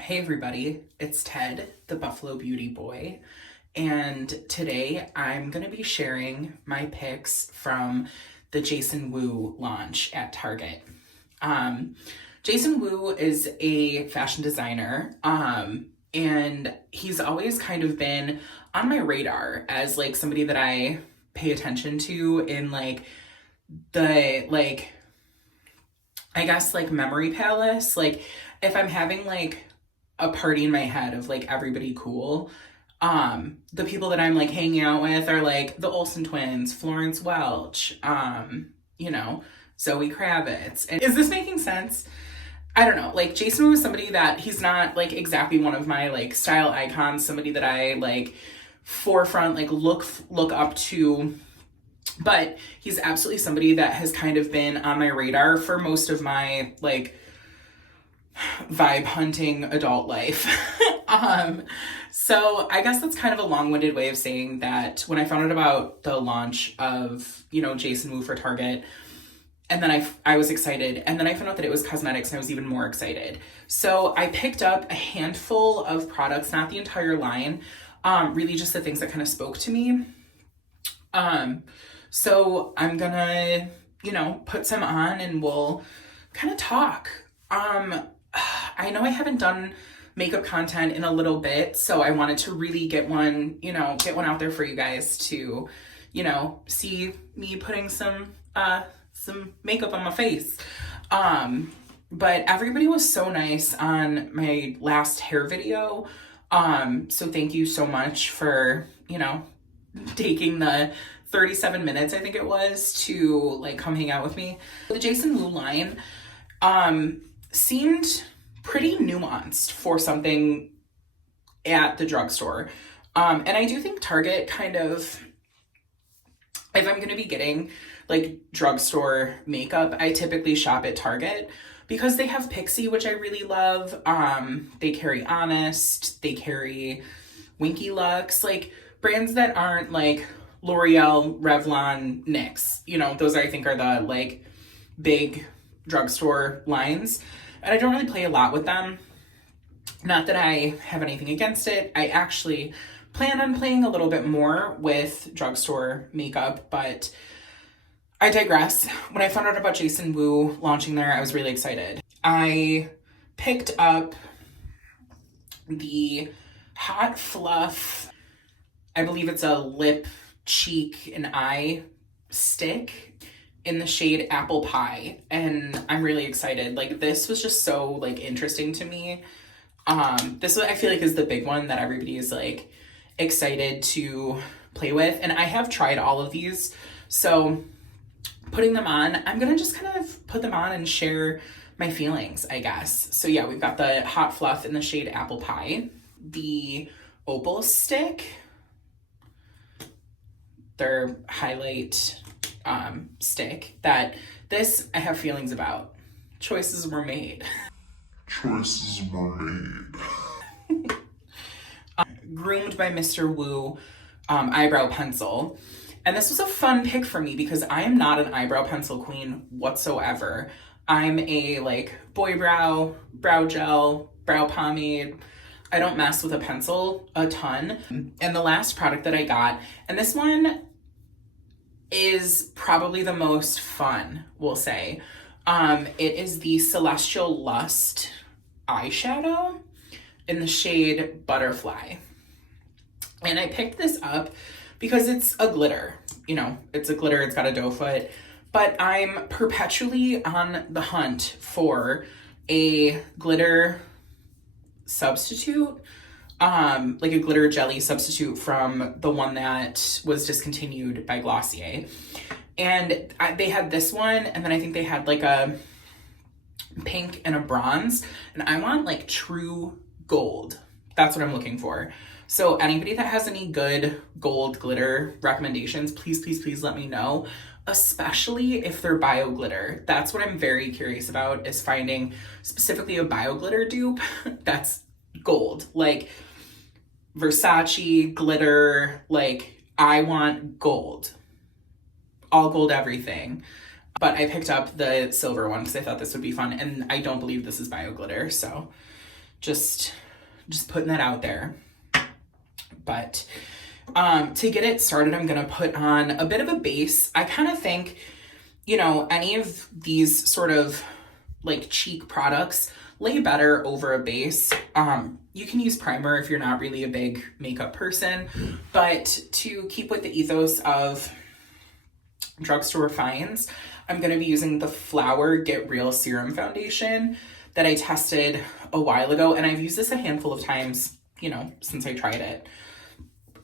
Hey everybody, it's Ted, the Buffalo Beauty Boy, and today I'm going to be sharing my picks from the Jason Wu launch at Target. Jason Wu is a fashion designer, and he's always kind of been on my radar as like somebody that I pay attention to in the I guess like memory palace. Like if I'm having like a party in my head of like everybody cool, the people that I'm like hanging out with are like the Olsen twins, Florence Welch, Zoe Kravitz. And is this making sense? I don't know. Like Jason was somebody that he's not like exactly one of my like style icons, somebody that I like forefront like look up to, but he's absolutely somebody that has kind of been on my radar for most of my like vibe hunting adult life. So I guess that's kind of a long-winded way of saying that when I found out about the launch of, Jason Wu for Target, and then I was excited, and then I found out that it was cosmetics and I was even more excited. So I picked up a handful of products, not the entire line, really just the things that kind of spoke to me. So I'm gonna, put some on and we'll kind of talk. I know I haven't done makeup content in a little bit, so I wanted to really get one out there for you guys to, see me putting some makeup on my face. But everybody was so nice on my last hair video. So thank you so much for, taking the 37 minutes, I think it was, to like come hang out with me. The Jason Wu line, seemed pretty nuanced for something at the drugstore. And I do think Target kind of, if I'm going to be getting like drugstore makeup, I typically shop at Target because they have Pixie, which I really love. They carry Honest, they carry Winky Lux, like brands that aren't like L'Oreal, Revlon, NYX. Those I think are the like big drugstore lines. And I don't really play a lot with them. Not that I have anything against it. I actually plan on playing a little bit more with drugstore makeup, but I digress. When I found out about Jason Wu launching there, I was really excited. I picked up the Hot Fluff, I believe it's a lip, cheek, and eye stick in the shade Apple Pie, and I'm really excited. Like this was just so like interesting to me. This one I feel like is the big one that everybody is like excited to play with, and I have tried all of these, so putting them on, I'm gonna just kind of put them on and share my feelings, I guess. So yeah, we've got the Hot Fluff in the shade Apple Pie, the Opal stick, their highlight stick, that this I have feelings about. Choices were made. Groomed by Mr. Wu eyebrow pencil. And this was a fun pick for me because I am not an eyebrow pencil queen whatsoever. I'm a like boy brow gel, brow pomade. I don't mess with a pencil a ton. And the last product that I got, and this one is probably the most fun, we'll say. It is the Celestial Lust eyeshadow in the shade Butterfly. And I picked this up because it's a glitter. It's a glitter, it's got a doe foot. But I'm perpetually on the hunt for a glitter substitute, like a glitter jelly substitute from the one that was discontinued by Glossier. And they had this one, and then I think they had like a pink and a bronze, and I want like true gold. That's what I'm looking for. So anybody that has any good gold glitter recommendations, please let me know, especially if they're bio glitter. That's what I'm very curious about, is finding specifically a bio glitter dupe that's gold, like Versace glitter. Like I want gold, all gold everything. But I picked up the silver one because I thought this would be fun, and I don't believe this is bio glitter, so Just putting that out there. But to get it started, I'm going to put on a bit of a base. I kind of think, you know, any of these sort of like cheek products lay better over a base. You can use primer if you're not really a big makeup person, but to keep with the ethos of drugstore finds, I'm going to be using the Flower Get Real Serum Foundation that I tested a while ago, and I've used this a handful of times, you know, since I tried it.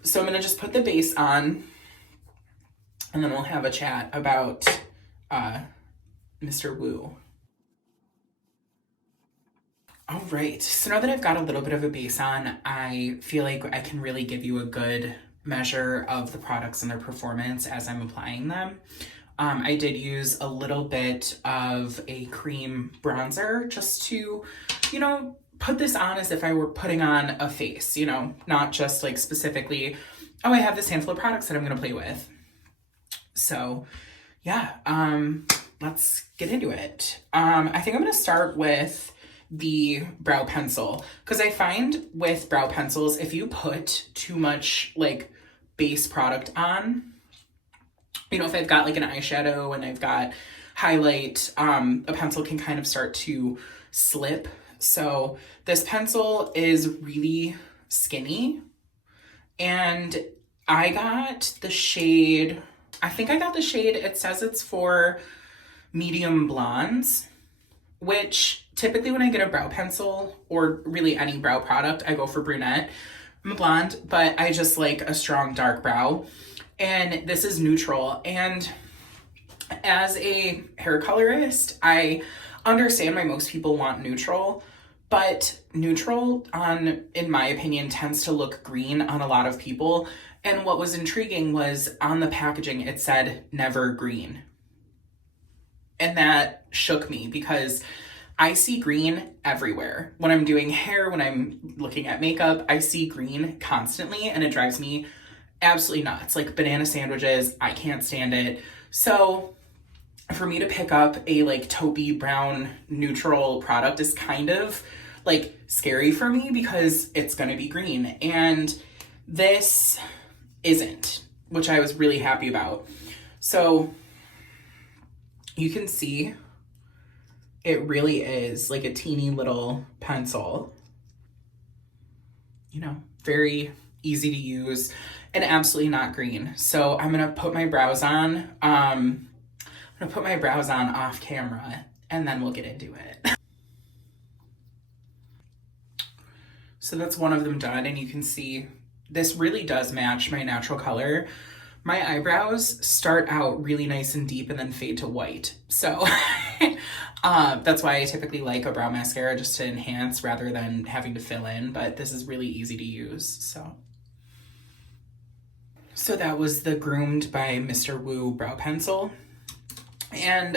So I'm going to just put the base on, and then we'll have a chat about Mr. Woo. All right, so now that I've got a little bit of a base on, I feel like I can really give you a good measure of the products and their performance as I'm applying them. I did use a little bit of a cream bronzer just to, you know, put this on as if I were putting on a face, you know, not just like specifically, oh, I have this handful of products that I'm going to play with. So yeah, let's get into it. I think I'm going to start with the brow pencil, because I find with brow pencils, if you put too much like base product on, you know, if I've got like an eyeshadow and I've got highlight, a pencil can kind of start to slip. So this pencil is really skinny, and I got the shade, it says it's for medium blondes, which typically when I get a brow pencil or really any brow product, I go for brunette. I'm a blonde, but I just like a strong dark brow. And this is neutral. And as a hair colorist, I understand why most people want neutral, but neutral in my opinion, tends to look green on a lot of people. And what was intriguing was on the packaging, it said never green. And that shook me because I see green everywhere. When I'm doing hair, when I'm looking at makeup, I see green constantly, and it drives me absolutely nuts. Like banana sandwiches, I can't stand it. So for me to pick up a like taupey brown neutral product is kind of like scary for me because it's gonna be green. And this isn't, which I was really happy about. So you can see it really is like a teeny little pencil, you know, very easy to use and absolutely not green. So I'm going to put my brows on. I'm going to put my brows on off camera and then we'll get into it. So that's one of them done, and you can see this really does match my natural color. My eyebrows start out really nice and deep and then fade to white. So that's why I typically like a brow mascara, just to enhance rather than having to fill in, but this is really easy to use. So that was the Groomed by Mr. Woo brow pencil. And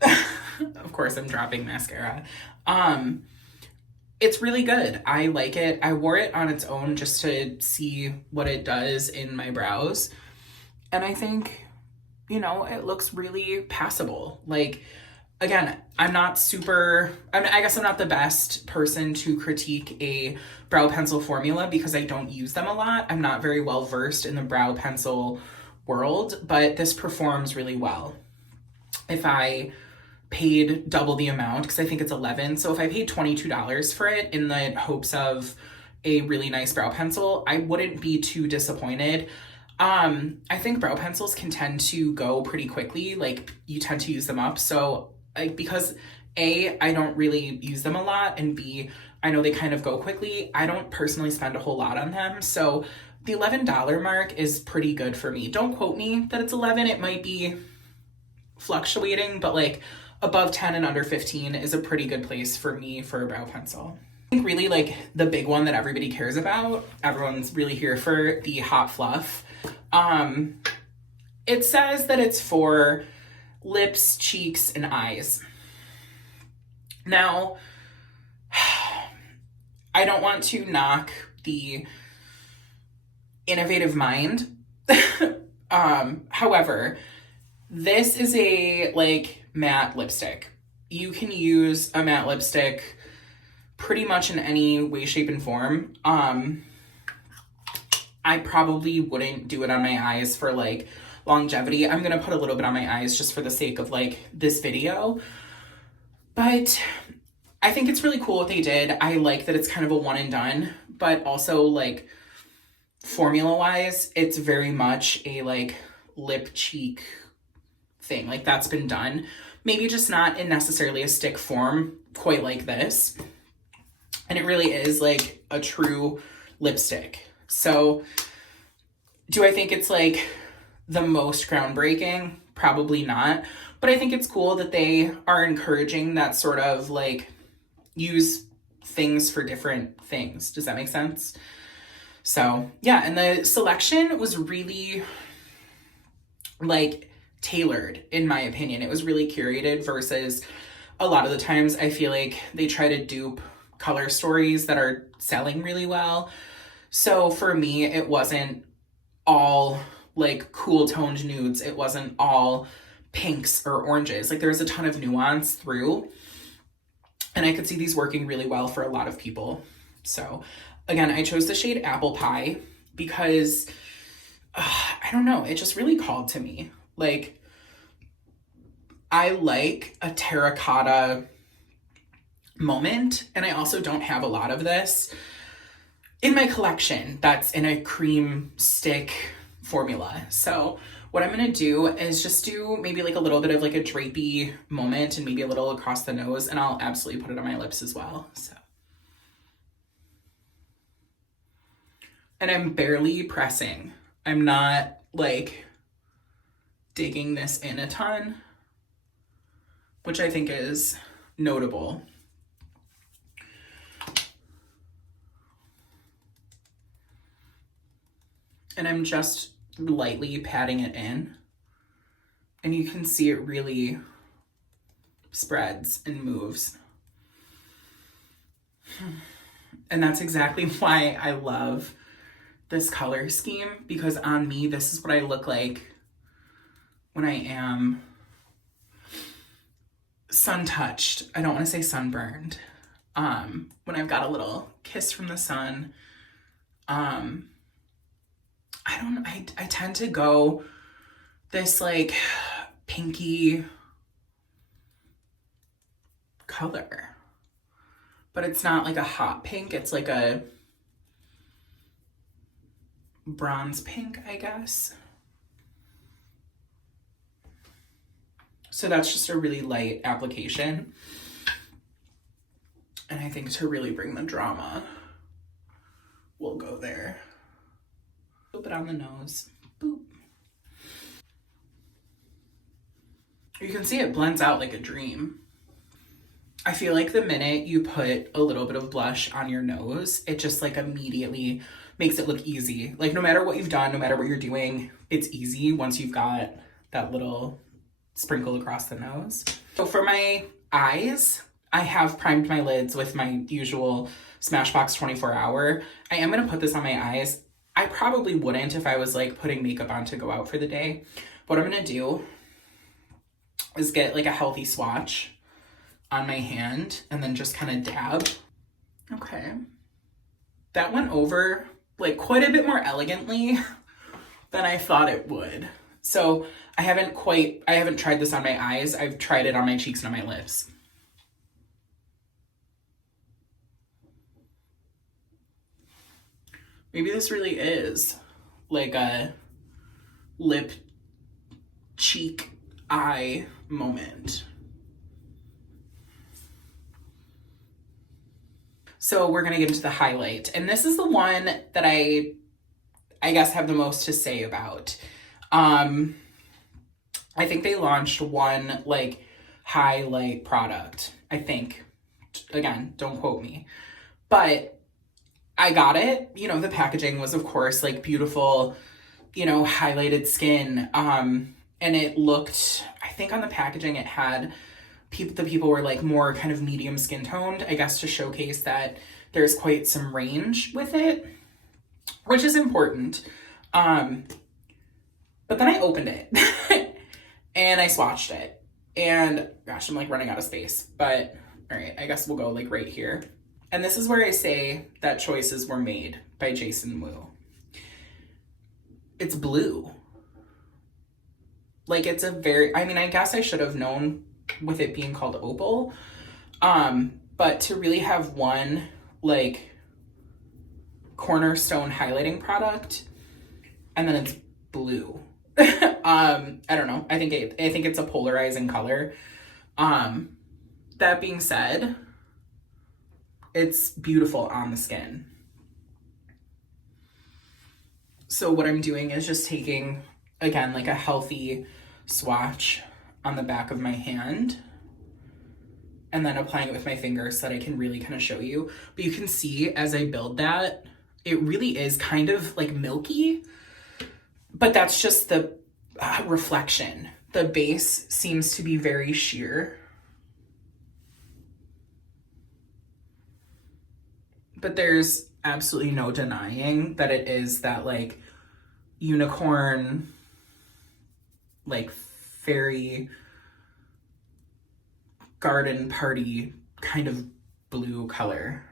of course I'm dropping mascara. It's really good. I like it. I wore it on its own just to see what it does in my brows. And I think, you know, it looks really passable. Like, again, I guess I'm not the best person to critique a brow pencil formula because I don't use them a lot. I'm not very well versed in the brow pencil world, but this performs really well. If I paid double the amount, because I think it's $11. So if I paid $22 for it in the hopes of a really nice brow pencil, I wouldn't be too disappointed. I think brow pencils can tend to go pretty quickly. Like, you tend to use them up. So because A, I don't really use them a lot, and B, I know they kind of go quickly, I don't personally spend a whole lot on them. So the $11 mark is pretty good for me. Don't quote me that it's 11. It might be fluctuating, but like above 10 and under 15 is a pretty good place for me for a brow pencil. I think really like the big one that everybody cares about, everyone's really here for, the Hot Fluff. It says that it's for lips, cheeks, and eyes. Now, I don't want to knock the innovative mind. However, this is a like matte lipstick. You can use a matte lipstick pretty much in any way, shape, and form. I probably wouldn't do it on my eyes for like longevity. I'm gonna put a little bit on my eyes just for the sake of like this video. But I think it's really cool what they did. I like that it's kind of a one and done, but also like formula wise, it's very much a like lip cheek thing. Like that's been done. Maybe just not in necessarily a stick form quite like this. And it really is like a true lipstick. So do I think it's like the most groundbreaking? Probably not. But I think it's cool that they are encouraging that sort of like use things for different things. Does that make sense? So yeah, and the selection was really like tailored in my opinion. It was really curated versus a lot of the times I feel like they try to dupe color stories that are selling really well. So for me, it wasn't all like cool toned nudes. It wasn't all pinks or oranges. Like there's a ton of nuance through. And I could see these working really well for a lot of people. So again, I chose the shade Apple Pie because, I don't know, it just really called to me. Like, I like a terracotta moment, and I also don't have a lot of this in my collection that's in a cream stick formula. So what I'm gonna do is just do maybe like a little bit of like a drapey moment and maybe a little across the nose, and I'll absolutely put it on my lips as well. So, and I'm barely pressing. I'm not like digging this in a ton, which I think is notable. And I'm just lightly patting it in, and you can see it really spreads and moves. And that's exactly why I love this color scheme, because on me, this is what I look like when I am sun-touched. I don't want to say sunburned. When I've got a little kiss from the sun. I tend to go this like pinky color, but it's not like a hot pink. It's like a bronze pink, I guess. So that's just a really light application. And I think to really bring the drama, we'll go there. A little bit on the nose. Boop. You can see it blends out like a dream. I feel like the minute you put a little bit of blush on your nose, it just like immediately makes it look easy. Like no matter what you've done, no matter what you're doing, it's easy once you've got that little sprinkle across the nose. So for my eyes, I have primed my lids with my usual Smashbox 24 hour. I am gonna put this on my eyes. I probably wouldn't if I was like putting makeup on to go out for the day. What I'm gonna do is get like a healthy swatch on my hand and then just kind of dab. Okay. That went over like quite a bit more elegantly than I thought it would. So I haven't tried this on my eyes. I've tried it on my cheeks and on my lips. Maybe this really is like a lip, cheek, eye moment. So we're gonna get into the highlight. And this is the one that I guess have the most to say about. I think they launched one like highlight product, I think. Again, don't quote me. But I got it. You know, the packaging was of course like beautiful, you know, highlighted skin. And it looked, I think on the packaging it had the people were like more kind of medium skin toned, I guess, to showcase that there's quite some range with it, which is important. But then I opened it and I swatched it, and gosh, I'm like running out of space, but all right, I guess we'll go like right here. And this is where I say that choices were made by Jason Wu. It's blue. Like, it's a very, I mean, I guess I should have known with it being called Opal. But to really have one, like, cornerstone highlighting product, and then it's blue. I don't know. I think it's a polarizing color. That being said, it's beautiful on the skin. So what I'm doing is just taking, again, like a healthy swatch on the back of my hand, and then applying it with my fingers so that I can really kind of show you. But you can see as I build that, it really is kind of like milky, but that's just the reflection. The base seems to be very sheer, but there's absolutely no denying that it is that like unicorn, like fairy garden party kind of blue color.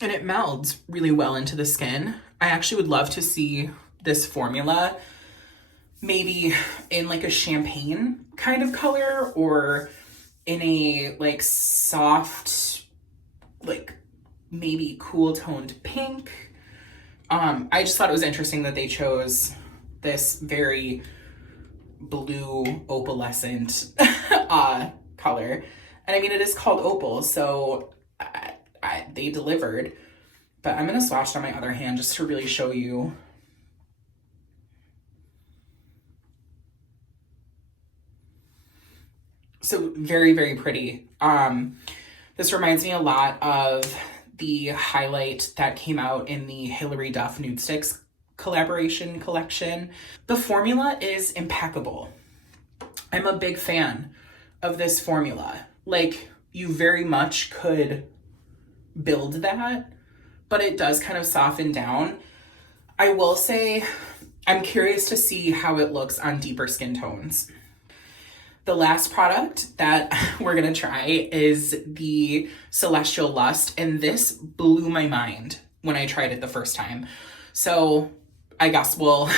And it melds really well into the skin. I actually would love to see this formula maybe in like a champagne kind of color, or in a like soft, like maybe cool toned pink. I just thought it was interesting that they chose this very blue opalescent color. And I mean, it is called Opal, so they delivered. But I'm going to swatch on my other hand just to really show you. So very, very pretty. This reminds me a lot of the highlight that came out in the Hilary Duff Nude Sticks collaboration collection. The formula is impeccable. I'm a big fan of this formula. Like, you very much could build that, but it does kind of soften down. I will say I'm curious to see how it looks on deeper skin tones. The last product that we're gonna try is the Celestial Lust, and this blew my mind when I tried it the first time. So I guess we'll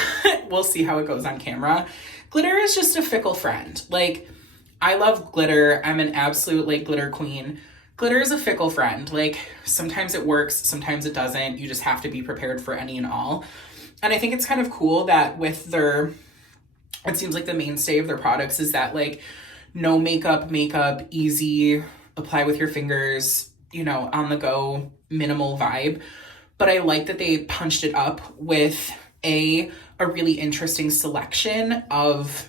see how it goes on camera. Glitter is just a fickle friend. Like, I love glitter. I'm an absolute like glitter queen. Glitter is a fickle friend. Like, sometimes it works, sometimes it doesn't. You just have to be prepared for any and all. And I think it's kind of cool that with it seems like the mainstay of their products is that like no makeup, easy, apply with your fingers, you know, on the go, minimal vibe. But I like that they punched it up with a really interesting selection of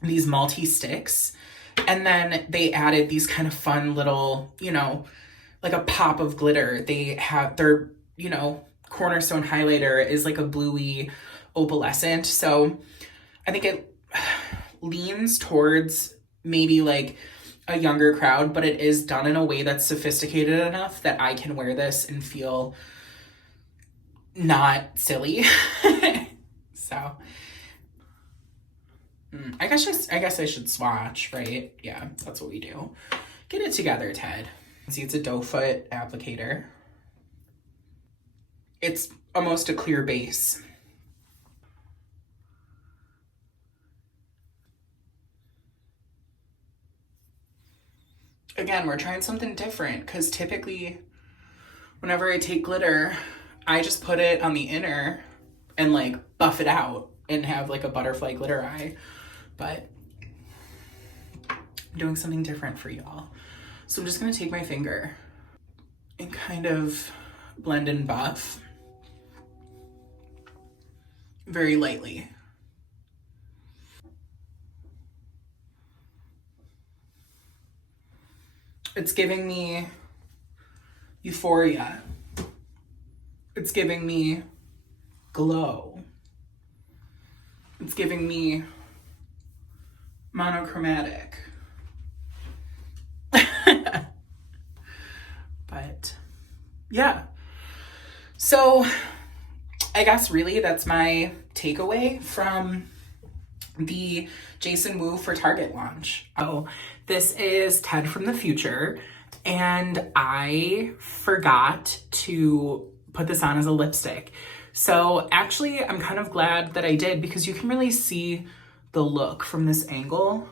these multi-sticks. And then they added these kind of fun little, you know, like a pop of glitter. They have their, you know, cornerstone highlighter is like a bluey opalescent. So I think it leans towards maybe like a younger crowd, but it is done in a way that's sophisticated enough that I can wear this and feel not silly. So I guess I should swatch, right? Yeah, that's what we do. Get it together, Ted. See, it's a doe foot applicator. It's almost a clear base. Again, we're trying something different because typically whenever I take glitter, I just put it on the inner and like buff it out and have like a butterfly glitter eye. But I'm doing something different for y'all. So I'm just gonna take my finger and kind of blend and buff very lightly. It's giving me euphoria. It's giving me glow. It's giving me monochromatic. But yeah. So I guess really that's my takeaway from the Jason Wu for Target launch. Oh, this is Ted from the future, and I forgot to put this on as a lipstick. So actually, I'm kind of glad that I did, because you can really see the look from this angle.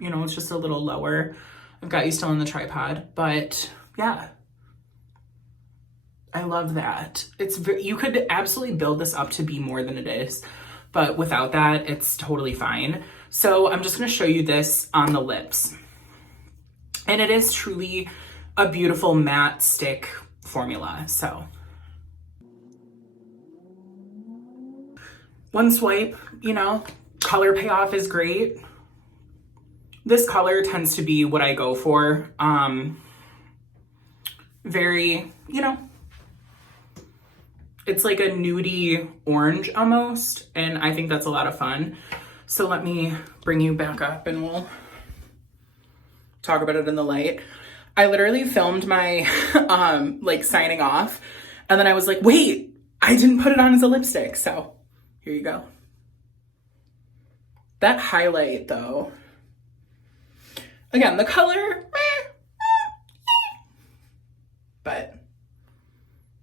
You know, it's just a little lower. I've got you still on the tripod, but yeah. I love that. You could absolutely build this up to be more than it is, but without that, it's totally fine. So I'm just gonna show you this on the lips. And it is truly a beautiful matte stick formula, so. One swipe, you know, color payoff is great. This color tends to be what I go for. Very, you know, it's like a nudie orange almost, and I think that's a lot of fun. So let me bring you back up and we'll talk about it in the light. I literally filmed my like signing off, and then I was like, wait, I didn't put it on as a lipstick. So here you go. That highlight though, again, the color, but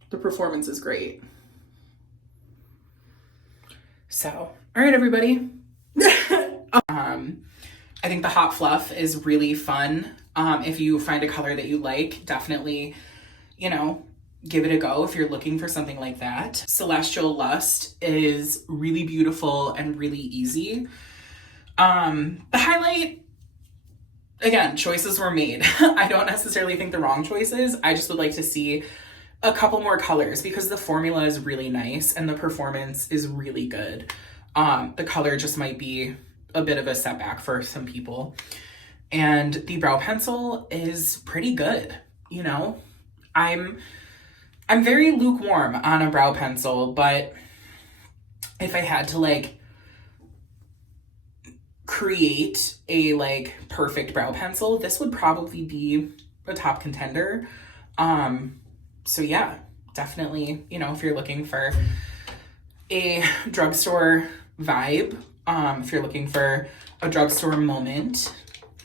the performance is great. So, all right, everybody. I think the hot fluff is really fun. If you find a color that you like, definitely, you know, give it a go if you're looking for something like that. Celestial Lust is really beautiful and really easy. The highlight, again, choices were made. I don't necessarily think the wrong choices. I just would like to see a couple more colors, because the formula is really nice and the performance is really good. The color just might be a bit of a setback for some people. And the brow pencil is pretty good, you know? I'm very lukewarm on a brow pencil, but if I had to like create a like perfect brow pencil, this would probably be a top contender. So yeah, definitely, you know, if you're looking for a drugstore vibe, if you're looking for a drugstore moment,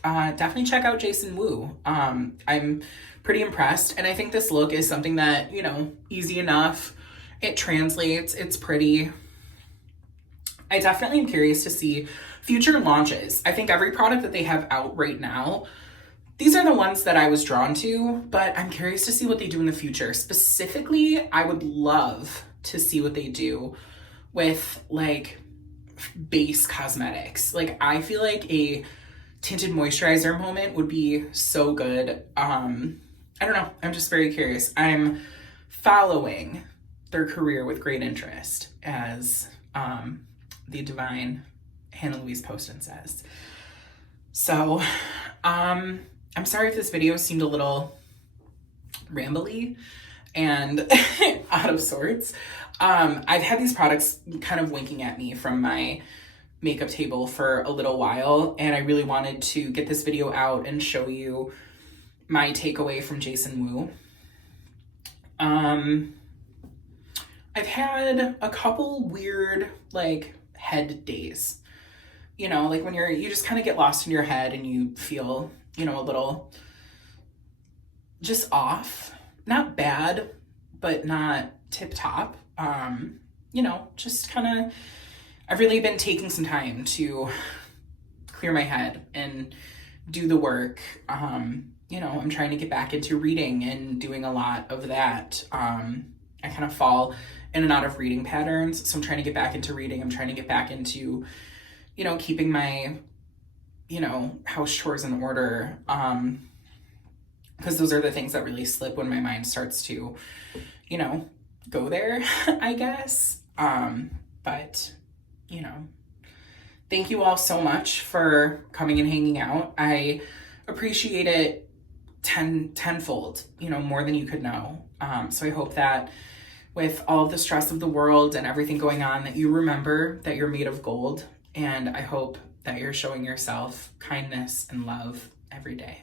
definitely check out Jason Wu. I'm pretty impressed, and I think this look is something that, you know, easy enough. It translates, it's pretty. I definitely am curious to see future launches. I think every product that they have out right now, these are the ones that I was drawn to, but I'm curious to see what they do in the future. Specifically, I would love to see what they do with like base cosmetics. Like, I feel like a tinted moisturizer moment would be so good. I don't know. I'm just very curious. I'm following their career with great interest, as the divine Hannah Louise Poston says. So, I'm sorry if this video seemed a little rambly and out of sorts. I've had these products kind of winking at me from my makeup table for a little while, and I really wanted to get this video out and show you my takeaway from Jason Wu. I've had a couple weird like head days, you know, like when you just kind of get lost in your head and you feel, you know, a little just off, not bad, but not tip top. You know, just kind of, I've really been taking some time to clear my head and do the work. You know, I'm trying to get back into reading and doing a lot of that. I kind of fall in and out of reading patterns, so I'm trying to get back into reading. I'm trying to get back into, you know, keeping my, you know, house chores in order, because those are the things that really slip when my mind starts to, you know, go there, I guess. But, you know, thank you all so much for coming and hanging out. I appreciate it tenfold, you know, more than you could know. So I hope that with all the stress of the world and everything going on, that you remember that you're made of gold. And I hope that you're showing yourself kindness and love every day.